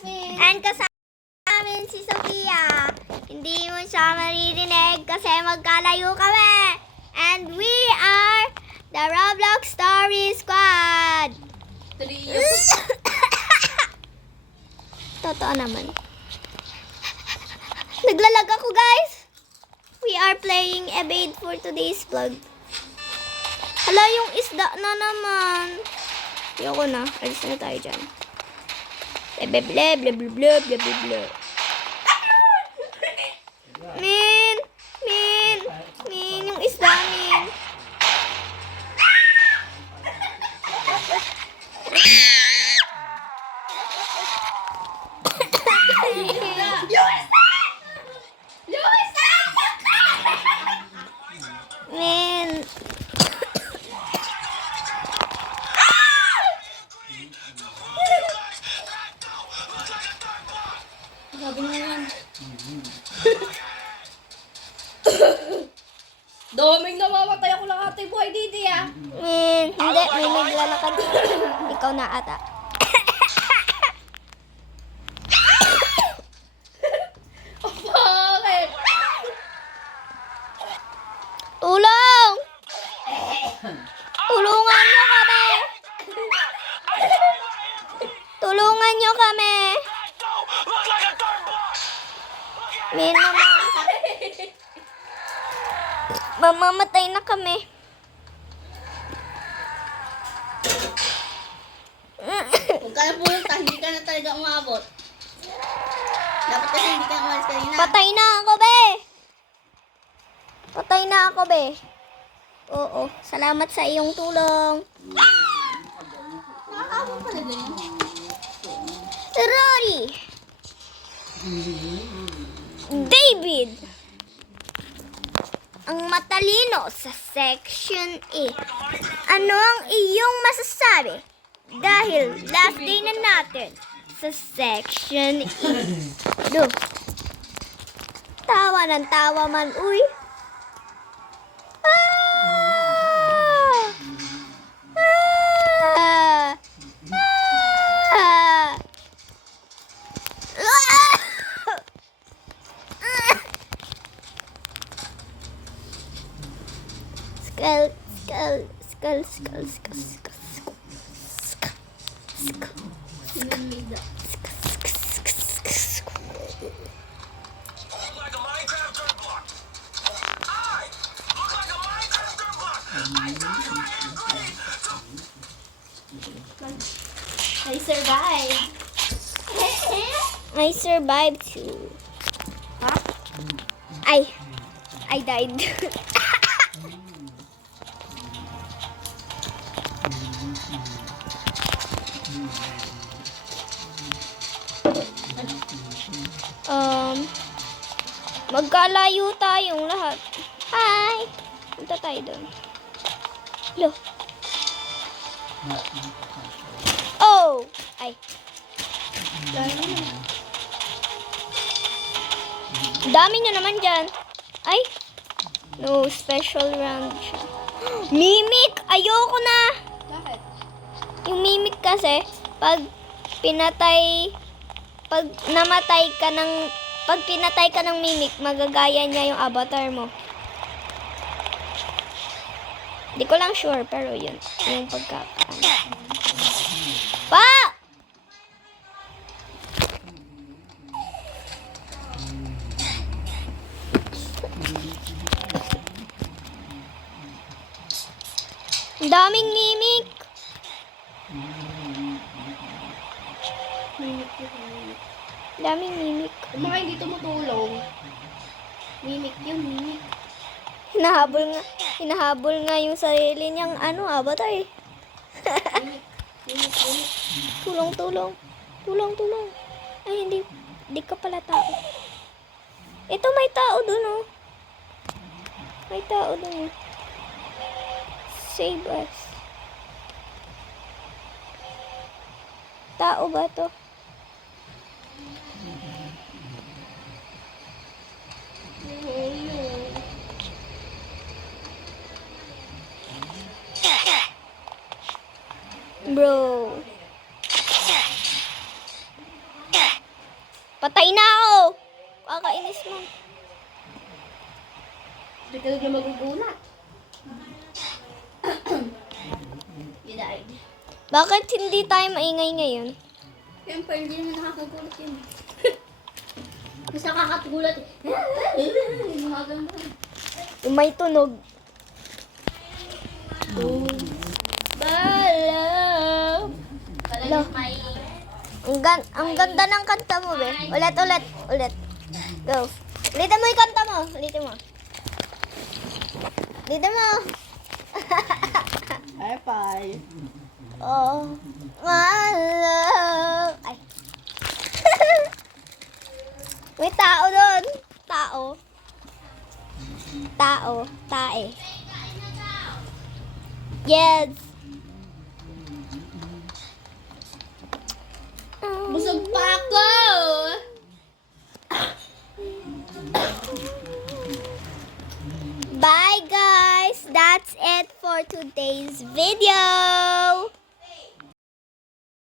And kasama namin si Sofia. Hindi mo siya maririnig kasi magkalayo kami. And we are the Roblox Story Squad. Trio. Totoo naman. Naglalag ako, guys. We are playing Evade for today's vlog. Hala, yung isda na naman. Ayoko na. Alis na tayo dyan. Blah, blah, blah, blah, blah, blah, blah, blah. Min! Min! Min! Yung isda, Min! Min! Sabi mo yan. Doming namamatay ako lang ate boy, Didi ah. Min! Hindi, may naglalakad. Ikaw na ata. Bakit? Tulong! Tulungan nyo kami! Tulungan nyo kami! Min, mamamatay na kami. Huwag ka na pumunta, hindi ka na talaga umabot. Dapat kasi hindi ka umalis kanina. Patay na ako, be! Patay na ako, be. Oo, salamat sa iyong tulong. Nakakabot talaga yun. Rory! David! Ang matalino sa Section A. Ano ang iyong masasabi? Dahil last day na natin sa Section E. Do. Tawa ng tawa man, uy. Ah! Ah! Ah! Skull, skull, skull, skull, skull, skull, skull, skull, Sinamida. Look like a Minecraft dirt block. I look like a Minecraft dirt block. I agree. I survived. I survived too. Ha? I died. Magkalayo tayong lahat. Hi! Punta tayo doon. Lo. Oh! Ay. Dami nyo naman dyan. Ay. No, special round siya. Mimic! Ayoko na! Bakit? Yung mimic kasi, pag pinatay ka ng mimic, magagaya niya yung avatar mo. Di ko lang sure, pero yun. Yung pagkakaano. Pa! Ang daming mimic. Daming mimic. Yung mga hindi tumutulong. Mimik yun, mimik. Hinahabol nga yung sarili niyang avatar eh. Mimik, mimik. Tulong, tulong. Tulong, tulong. Ay, hindi ka pala tao. Ito, may tao dun, oh. May tao dun, oh. Save us. Tao ba to? Bro. Patay na ako! Kakainis mo. Hindi ka na magugulat. You died. Bakit hindi tayo maingay ngayon? Siyempre, hindi naman nakakagulat yun. Mas nakakatugulat eh. Yung mga ganun. Yung may tunog. Balap. Hello. Ang ganda ng kanta mo, be. Ulit. Go. Ulitin mo yung kanta mo. Ulitin mo. High five. Oh, my love. Ay. May tao doon. Tae. Yes. Busog pa ako! Bye guys. That's it for today's video.